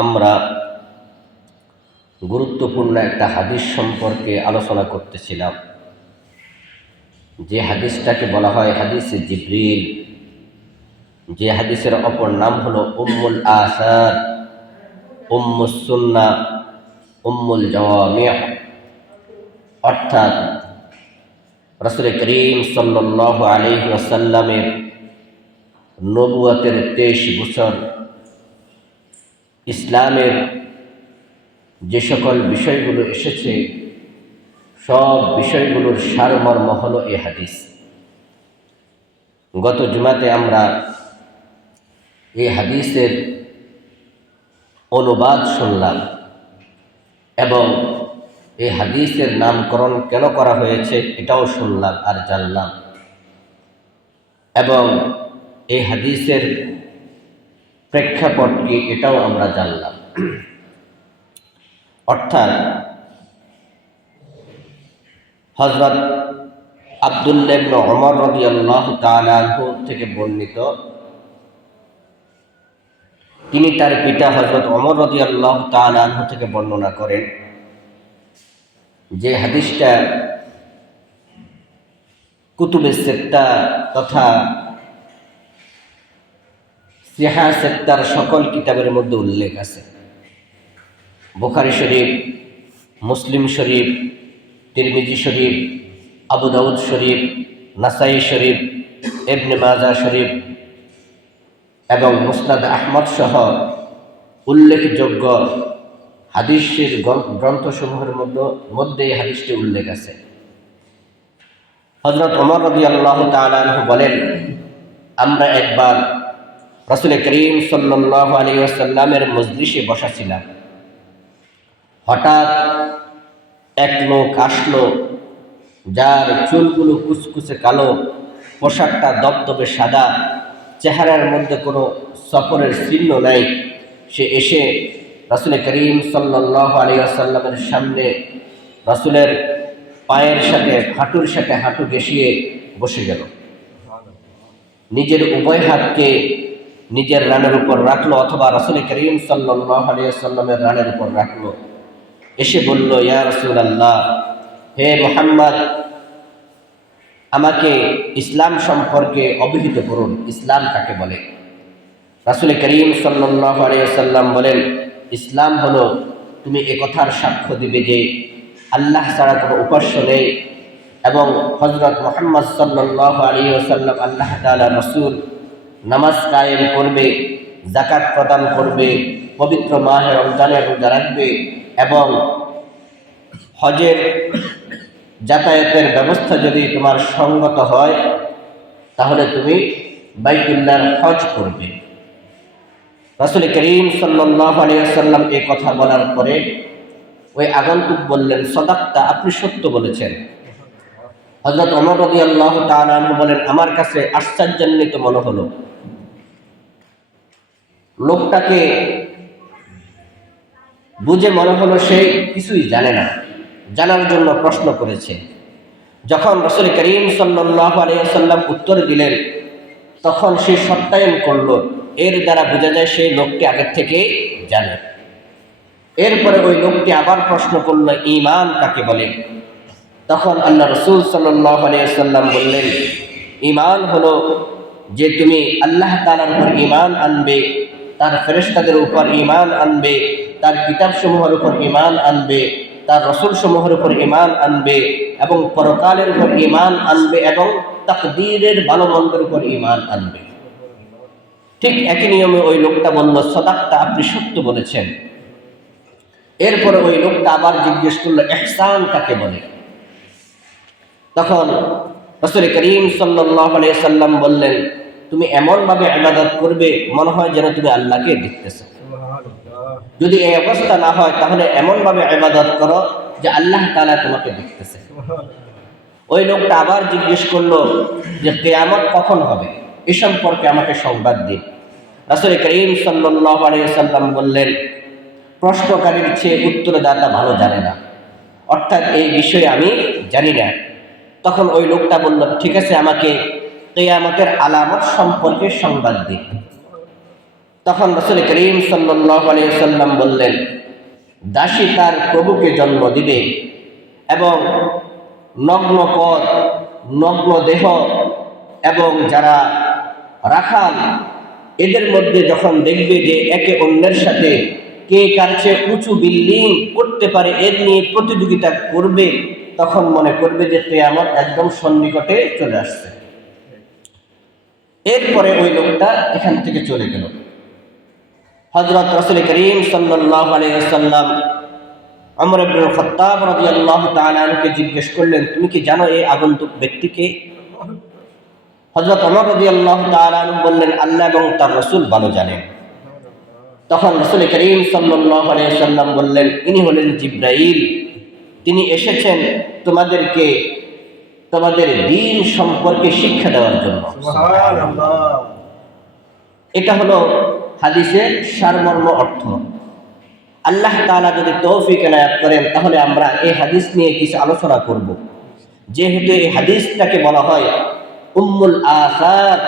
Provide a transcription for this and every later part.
আমরা গুরুত্বপূর্ণ একটা হাদিস সম্পর্কে আলোচনা করতেছিলাম, যে হাদিসটাকে বলা হয় হাদিসে জিবরিল, যে হাদিসের অপর নাম হলো উম্মুল আসার, উম্মুস সুন্নাহ, উম্মুল জাওয়ামিহ। অর্থাৎ রাসূল করিম সাল্লাল্লাহু আলাইহি ওয়াসাল্লামের নবুয়তের 23 বছর ইসলামের যে সকল বিষয়গুলো এসেছে, সব বিষয়গুলোর সারমর্ম হলো এই হাদিস। গত জুমাতে আমরা এই হাদিসের অনুবাদ শুনলাম এবং এই হাদিসের নামকরণ কেন করা হয়েছে এটাও শুনলাম আর জানলাম, এবং এই হাদিসের প্রেক্ষাপট কি এটাও আমরা জানলাম। অর্থাৎ হযরত আব্দুল্লাহ ইবনে ওমর রাদিয়াল্লাহু তাআলা আনহু থেকে বর্ণিত, তিনি তার পিতা হযরত ওমর রাদিয়াল্লাহু তাআলা আনহু থেকে বর্ণনা করেন যে হাদিসটা কুতুবে সিত্তা তথা সিহাহ সিত্তার সকল কিতাবের মধ্যে উল্লেখ আছে। বুখারী শরীফ, মুসলিম শরীফ, তিরমিজি শরীফ, আবু দাউদ শরীফ, নাসাই শরীফ, ইবনে মাজাহ শরীফ এবং মুসনাদ আহমদ সহ উল্লেখযোগ্য হাদিসের গ্রন্থসমূহের মধ্যে এই হাদিসটি উল্লেখ আছে। হযরত ওমর রাদিয়াল্লাহু তাআলা আনহু বলেন, আমরা একবার রাসূল করিম সাল্লাল্লাহু আলাইহি ওয়াসাল্লামের মজলিসে বসা ছিলাম। হঠাৎ এক লোক আসলো, যার চুলগুলো কুচকুচে কালো, পোশাকটা দবদবে সাদা, চেহারার মধ্যে কোনো সফরের চিহ্ন নাই। সে এসে রাসূল করিম সাল্লাল্লাহু আলাইহি ওয়াসাল্লামের সামনে রাসূলের পায়ের সাথে হাঁটুর সাথে হাঁটু ঘেঁষিয়ে বসে গেল। নিজের উভয় হাতকে নিজের রানের উপর রাখলো অথবা রাসূল করিম সাল্লাল্লাহু আলাইহি ওয়াসাল্লামের রানের উপর রাখলো। এসে বলল, ইয়া রাসূলুল্লাহ, হে মুহাম্মদ, আমাকে ইসলাম সম্পর্কে অবহিত করুন, ইসলাম কাকে বলে? রাসূল করিম সাল্লাল্লাহু আলাইহি ওয়াসাল্লাম বলেন, ইসলাম হলো তুমি একথার সাক্ষ্য দিবে যে আল্লাহ ছাড়া কোনো উপাস্য নেই এবং হযরত মুহাম্মদ সাল্লাল্লাহু আলাইহি ওয়াসাল্লাম আল্লাহ তাআলার রাসূল। নামাজ কায়েম করবে, যাকাত প্রদান করবে, পবিত্র মাহে রমজানের রোজা রাখবে এবং হজের যাতায়াতের ব্যবস্থা যদি তোমার সঙ্গত হয় তাহলে তুমি বাইতুল্লাহর হজ করবে। রাসূল করিম সাল্লাল্লাহু আলাইহি ওয়াসাল্লাম এই কথা বলার পরে ওই আগন্তুক বললেন, সাদাক্তা, আপনি সত্য বলেছেন। হযরত ওমর রাদিয়াল্লাহু তাআলা আনহু বলেন, আমার কাছে আশ্চর্যান্বিত মনে হলো। লোকটাকে বুঝে মনে হলো সে কিছুই জানে না, জানার জন্য প্রশ্ন করেছে। যখন রাসূল করিম সাল্লাল্লাহু আলাইহি ওয়াসাল্লাম উত্তর দিলেন তখন সে সত্যায়ন করলো, এর দ্বারা বোঝা যায় সেই লোকটি আগের থেকে জানে। এরপরে ওই লোকটি আবার প্রশ্ন করল, ঈমান কাকে বলে? তখন আল্লাহ রাসূল সাল্লাল্লাহু আলাইহি ওয়াসাল্লাম বললেন, ঈমান হলো যে তুমি আল্লাহ তাআলার উপর ঈমান আনবে, তার ফেরেশতাদের উপর ঈমান আনবে, তার কিতাবসমূহের উপর ঈমান আনবে, তার রাসূলসমূহের উপর ঈমান আনবে এবং পরকালের উপর ঈমান আনবে এবং তাকদীরের ভালো মন্দের উপর ঈমান আনবে। ঠিক একই নিয়মে ওই লোকটা বলল, সাদাক্তা, আপনি সত্য বলেছেন। এরপরে ওই লোকটা আবার জিজ্ঞেস করলো, ইহসান কাকে বলে? তখন রাসূল করিম সাল্লাল্লাহু আলাইহি ওয়াসাল্লাম বললেন, তুমি এমনভাবে ইবাদত করবে মনে হয় যেন তুমি আল্লাহকে দেখতেছো। যদি এই অবস্থা না হয় তাহলে এমনভাবে ইবাদত করো যে আল্লাহ তাআলা তোমাকে দেখতেছে। ওই লোকটা আবার জিজ্ঞেস করলো যে কিয়ামত কখন হবে, এ সম্পর্কে আমাকে সংবাদ দিন। রাসূল করিম সাল্লাল্লাহু আলাইহি ওয়াসাল্লাম বললেন, প্রশ্নকারীর চেয়ে উত্তরদাতা ভালো জানে না, অর্থাৎ এই বিষয়ে আমি জানি না। তখন ওই লোকটা বলল, ঠিক আছে, আমাকে কিয়ামতের আলামত সম্পর্কে সংবাদ দিন। তখন রাসূল করিম সাল্লাল্লাহু আলাইহি ওয়াসাল্লাম বললেন, দাসী তার প্রভুকে জন্ম দিবে এবং নগ্ন পদ, নগ্ন দেহ এবং যারা রাখাল এদের মধ্যে যখন দেখবে যে একে অন্যের সাথে কে কার চেয়ে উঁচু বিল্ডিং করতে পারে এর নিয়ে প্রতিযোগিতা করবে, তখন মনে করবে যে কিয়ামত একদম সন্নিকটে চলে আসছে। এরপরে ওই লোকটা এখান থেকে চলে গেল। হযরত রাসূল করিম সাল্লাল্লাহু আলাইহি ওয়াসাল্লাম ওমর ইবনে খাত্তাব রাদিয়াল্লাহু তাআলা আনহুকে জিজ্ঞেস করলেন, তুমি কি জানো এই আগন্তুক ব্যক্তিকে? হযরত ওমর রাদিয়াল্লাহু তাআলা আনহু বললেন, আল্লাহ এবং তার রাসূল ভালো জানেন। তখন রাসূল করিম সাল্লাল্লাহু আলাইহি ওয়াসাল্লাম বললেন, ইনি হলেন জিবরাইল, তিনি এসেছেন তোমাদেরকে তোমাদের দ্বীন সম্পর্কে শিক্ষা দেওয়ার জন্য। সুবহানাল্লাহ। এটা হলো হাদিসের সারমর্ম অর্থ। আল্লাহ তাআলা যদি তৌফিক এনায়েত করেন তাহলে আমরা এই হাদিস নিয়ে কিছু আলোচনা করব। যেহেতু এই হাদিসটাকে বলা হয় উম্মুল আসার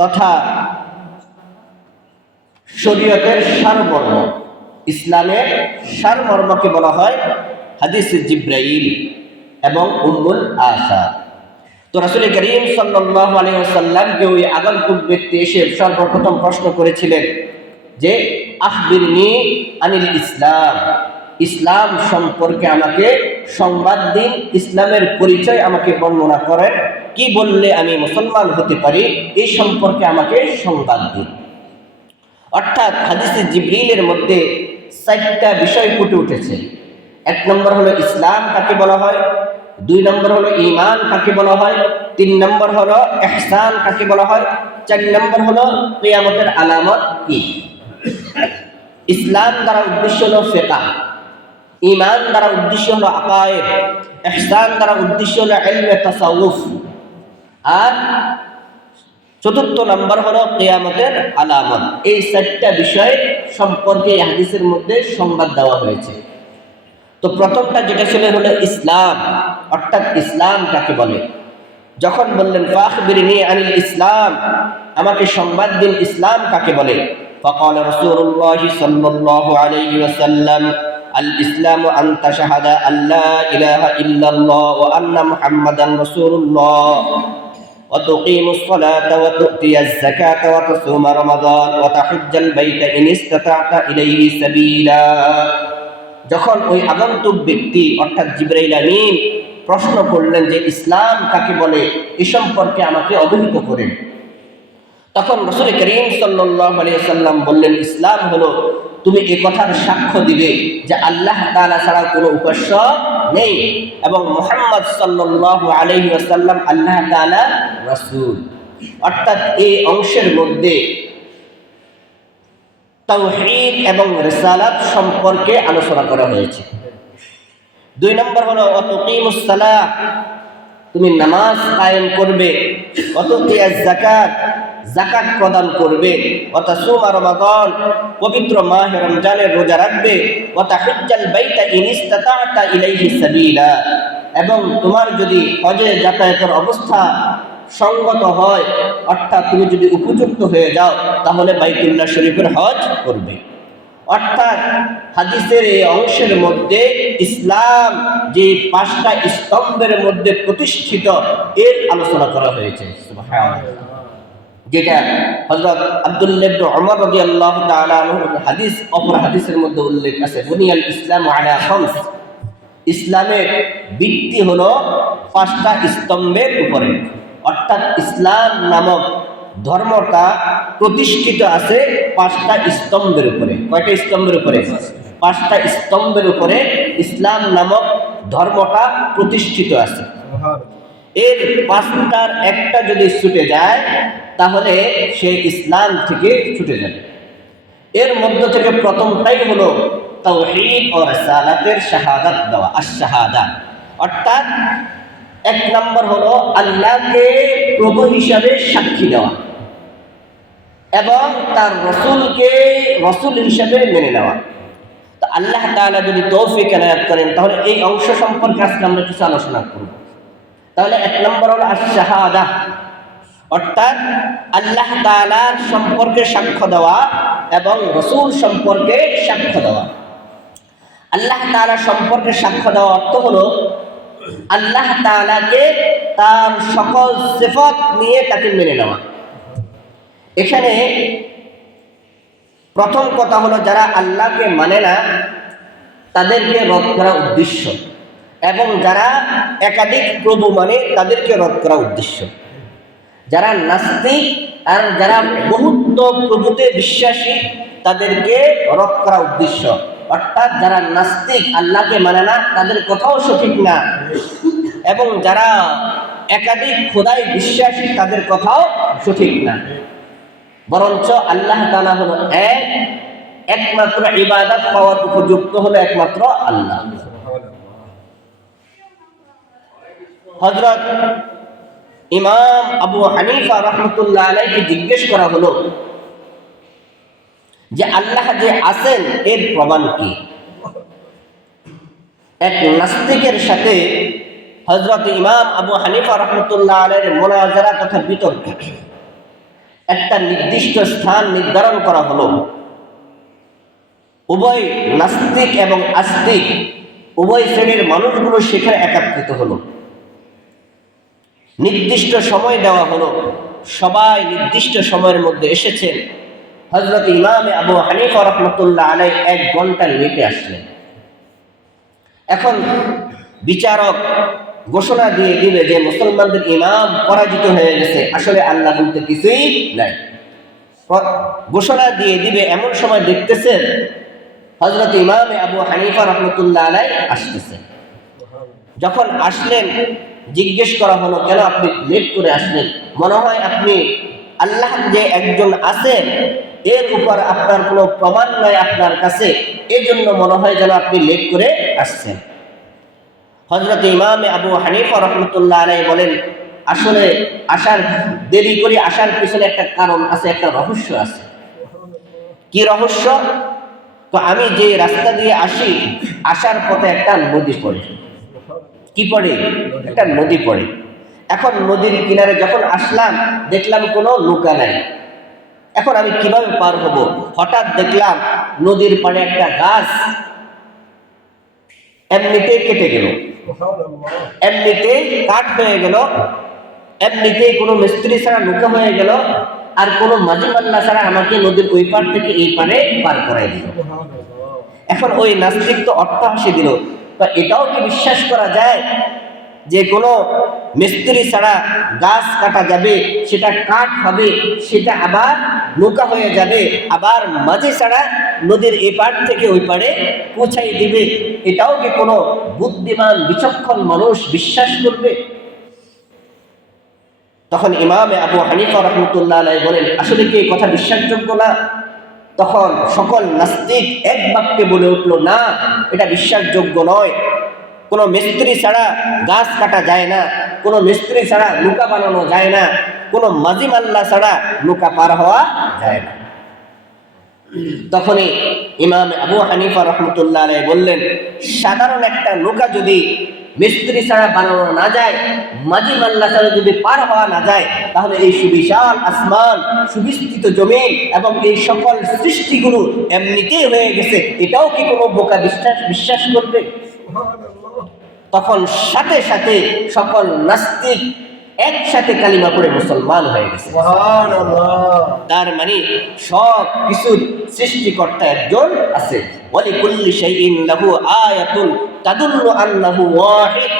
তথা শরীয়তের সারমর্ম, ইসলামের সারমর্মকে বলা হয় হাদিসে জিবরাইল এবং উম্মুল আসার। তো রাসূল করিম সাল্লাল্লাহু আলাইহি ওয়াসাল্লামকে ওই আগন্তুক ব্যক্তি এসে সর্বপ্রথম প্রশ্ন করেছিলেন যে আখবিরনি আনিল ইসলাম, ইসলাম সম্পর্কে আমাকে সংবাদ দিন, ইসলামের পরিচয় আমাকে বর্ণনা করেন, কি বললে আমি মুসলমান হতে পারি এই সম্পর্কে আমাকে সংবাদ দিন। অর্থাৎ হাদিসে জিবরিলের মধ্যে 4টা বিষয় ফুটে উঠেছে। 1 নম্বর হলো ইসলাম কাকে বলা হয়, 2 নম্বর হলো ঈমান কাকে বলা হয়, 3 নম্বর হলো ইহসান কাকে বলা হয়, 4 নম্বর হলো কিয়ামতের আলামত কি। ইসলাম দ্বারা উদ্দেশ্য হলো ফিকহ, ঈমান দ্বারা উদ্দেশ্য হলো আকায়েদ, ইহসান দ্বারা উদ্দেশ্য হলো ইলমে তাসাউফ, আর 4 নম্বর হলো কিয়ামতের আলামত। এই 4টা বিষয় সম্পর্কে এই হাদিসের মধ্যে সংবাদ দেওয়া হয়েছে। তো প্রথমটা যেটা ছিল হলো ইসলাম, অর্থাৎ ইসলাম কাকে বলে। যখন বললেন ফাখবিরনি আনিল ইসলাম, আমাকে সংবাদ দিন ইসলাম কাকে বলে। ফাকাল রাসূলুল্লাহ সাল্লাল্লাহু আলাইহি ওয়াসাল্লাম আল ইসলামু আন তাশহাদা আল্লা ইলাহা ইল্লাল্লাহ ওয়া আন্না মুহাম্মাদান রাসূলুল্লাহ ওয়া তুকিমুস সালাতা ওয়া তু'তিয়াজ যাকাতা ওয়া তাসুমা রমাদান ওয়া তাহুজ্জাল বাইতা ইন ইসতাতা'তা ইলাইহি সাবিলা। যখন ওই আগন্তুক ব্যক্তি অর্থাৎ জিবরাইল আমিন প্রশ্ন করলেন যে ইসলাম কাকে বলে এ সম্পর্কে আমাকে অবহিত করেন, তখন রাসূল করিম সাল্লাল্লাহু আলাইহি ওয়াসাল্লাম বললেন, ইসলাম হলো তুমি এই কথার সাক্ষ্য দিবে যে আল্লাহ তাআলা ছাড়া কোনো উপাস্য নেই এবং মুহাম্মদ সাল্লাল্লাহু আলাইহি ওয়াসাল্লাম আল্লাহ তাআলার রাসূল। অর্থাৎ এই অংশের মধ্যে তাওহীদ এবং রিসালাত সম্পর্কে আলোচনা করা হয়েছে। 2 নম্বর হলো ওয়া তুকিমুস সালাহ, তুমি নামাজ কায়েম করবে, ওয়া তুতিয়াজ যাকাত, যাকাত প্রদান করবে, ওয়া তাসুমা রমাদান, পবিত্র মাহে রমজানের রোজা রাখবে, ওয়া তাহুজ্জাল বাইতা ইন ইসতাতা'তা ইলাইহি সাবিলা, এবং তোমার যদি হজে যাতায়াতের অবস্থা সঙ্গত হয় অর্থাৎ তুমি যদি উপযুক্ত হয়ে যাও তাহলে বাইতুল্লাহ শরীফের হজ করবে। অর্থাৎ হাদিসের এই অংশের মধ্যে ইসলাম যে 5টা স্তম্ভের মধ্যে প্রতিষ্ঠিত এর আলোচনা করা হয়েছে। সুবহানাল্লাহ। যেটা হযরত আব্দুল্লাহ ইবনে ওমর রাদিয়াল্লাহু তাআলা আনহুর হাদিস, অপর হাদিসের মধ্যে উল্লেখ আছে বুনিয়াল ইসলামু আলা খামস, ইসলামের ভিত্তি হলো 5টা স্তম্ভের উপরে। অর্থাৎ ইসলাম নামক ধর্মটা প্রতিষ্ঠিত আছে 5টা স্তম্ভের উপরে। কয়টা স্তম্ভের উপরে? 5টা স্তম্ভের উপরে ইসলাম নামক ধর্মটা প্রতিষ্ঠিত আছে। এর 5টার একটা যদি ছুটে যায় তাহলে সে ইসলাম থেকে ছুটে যাবে। এর মধ্য থেকে প্রথমটাই হলো তাওহীদ ও রিসালাতের শাহাদাত দেওয়া, আশ-শাহাদা। অর্থাৎ 1 নম্বর হলো আল্লাহকে প্রভু হিসাবে সাক্ষী দেওয়া এবং তার রাসূলকে রাসূল হিসাবে মেনে নেওয়া। তো আল্লাহ তাআলা যদি তৌফিক এনায়েত করেন তাহলে এই অংশ সম্পর্কে আজকে আমরা কিছু আলোচনা করব। তাহলে 1 নম্বর হলো আশ-শাহাদা, অর্থাৎ আল্লাহ তাআলার সম্পর্কে সাক্ষ্য দেওয়া এবং রসুল সম্পর্কে সাক্ষ্য দেওয়া। আল্লাহ তাআলা সম্পর্কে সাক্ষ্য দেওয়া অর্থ হলো আল্লাহ তাআলাকে তার সকল সিফাত নিয়ে তাকে মেনে নেওয়া। এখানে প্রথম কথা হলো যারা আল্লাহকে মানে না তাদেরকে রদ করা উদ্দেশ্য, এবং যারা একাধিক প্রভু মানে তাদেরকে রদ করা উদ্দেশ্য। যারা নাস্তিক আর যারা বহুত্ব প্রভুতে বিশ্বাসী তাদেরকে রদ করা উদ্দেশ্য। অর্থাৎ যারা নাস্তিক আল্লাহকে মানে না তাদের কথাও সঠিক না, এবং যারা একাধিক খোদায় বিশ্বাসী তাদের কথাও সঠিক না। বরঞ্চ আল্লাহ তাআলা হলো এক, একমাত্র ইবাদত পাওয়ার উপযুক্ত হলো একমাত্র আল্লাহ। হযরত ইমাম আবু হানিফা রাহমাতুল্লাহ আলাইহি জিজ্ঞেস করা হলো যে আল্লাহ যে আছেন এর প্রমাণ কি? এক নাস্তিকের সাথে হযরত ইমাম আবু হানিফা রাহমাতুল্লাহ আলাইহির মুনাজারা তথা বিতর্ক। একটা নির্দিষ্ট স্থান নির্ধারণ করা হলো, উভয় নাস্তিক এবং আস্তিক উভয় শ্রেণীর মানুষগুলো সেখানে একত্রিত হলো। নির্দিষ্ট সময় দেওয়া হলো, সবাই নির্দিষ্ট সময়ের মধ্যে এসেছেন। হযরত ইমাম আবু হানিফা রাহমাতুল্লাহ আলাইহি 1 ঘন্টা লেটে আসলেন। এখন বিচারক ঘোষণা দিয়ে দিবে যে মুসলমানদের ইমাম পরাজিত হয়ে গেছে, আসলে আল্লাহ বলতে কিছুই নাই। ঘোষণা দিয়ে দিবে এমন সময় দেখতেছেন হযরত ইমাম আবু হানিফা রাহমাতুল্লাহ আলাইহি আসতেছেন। যখন আসলেন জিজ্ঞেস করা হলো কেন আপনি লেট করে আসলেন? মনে হয় আপনি আল্লাহ যে একজন আছেন এর উপর আপনার কোনো প্রমাণ নাই আপনার কাছে, এজন্য মনে হয় যেন আপনি লেট করে আসছেন। হযরত ইমাম আবু হানিফা রাহমাতুল্লাহ আলাইহি বলেন, আসলে দেরি করে আসার পিছনে একটা কারণ আছে, একটা রহস্য আছে। কি রহস্য? তো আমি যে রাস্তা দিয়ে আসি, আসার পথে একটা নদী পড়ে। কি পড়ে? একটা নদী পড়ে। এখন নদীর কিনারে যখন আসলাম দেখলাম কোনো নৌকা নাই। এখন আমি কিভাবে পার হব? হঠাৎ দেখলাম নদীর পাড়ে একটা গাছ এমনিতেই কেটে গেল, এমনিতেই কাঠ হয়ে গেল, এমনিতেই কোনো মিস্ত্রি ছাড়া নৌকা হয়ে গেল, আর কোনো মাঝি মাল্লা ছাড়া আমাকে নদীর ওই পার থেকে এই পারে পার করাই দিল। এখন ওই নাস্তিক তো অট্টহাসি দিল, এটাও কি বিশ্বাস করা যায় যে কোনো মিস্ত্রি ছাড়া গাছ কাটা যাবে, সেটা কাঠ হবে, সেটা আবার নৌকা হয়ে যাবে, আবার মাঝি ছাড়া নদীর এই পার থেকে ওই পারে পৌঁছাই দিবে? এটাও কি কোনো বুদ্ধিমান বিচক্ষণ মানুষ বিশ্বাস করবে? তখন ইমাম আবু হানিফা রাহমাতুল্লাহ আলাইহি বলেন, আসলে কি এই কথা বিশ্বাসযোগ্য না? তখন সকল নাস্তিক এক বাক্যে বলে উঠল, না, এটা বিশ্বাসযোগ্য নয়। কোনো মিস্ত্রি ছাড়া গাছ কাটা যায় না, কোনো মিস্ত্রি ছাড়া নৌকা বানানো যায় না, কোনো মাঝি মাল্লা ছাড়া নৌকা পার হওয়া যায় না। তখনই ইমাম আবু হানিফা রাহমাতুল্লাহ আলাইহি বললেন, সাধারণ একটা নৌকা যদি মিস্ত্রি ছাড়া বানানো না যায়, মাঝি মাল্লা ছাড়া যদি পার হওয়া না যায়, তাহলে এই সুবিশাল আসমান, সুবিস্তৃত জমিন এবং এই সকল সৃষ্টিগুলো এমনিতেই হয়ে গেছে, এটাও কি কোনো বোকা বিশ্বাস করবে? তখন সাথে সাথে সকল নাস্তিক একসাথে কালিমা পড়ে মুসলমান হয়ে গেছে। তার মানে সব কিছুর সৃষ্টিকর্তা একজন আছে। ওয়ালিকুল্লি শাইইন লাহু আয়াতুন তাদুল্লু আন্নাহু ওয়াহিদ।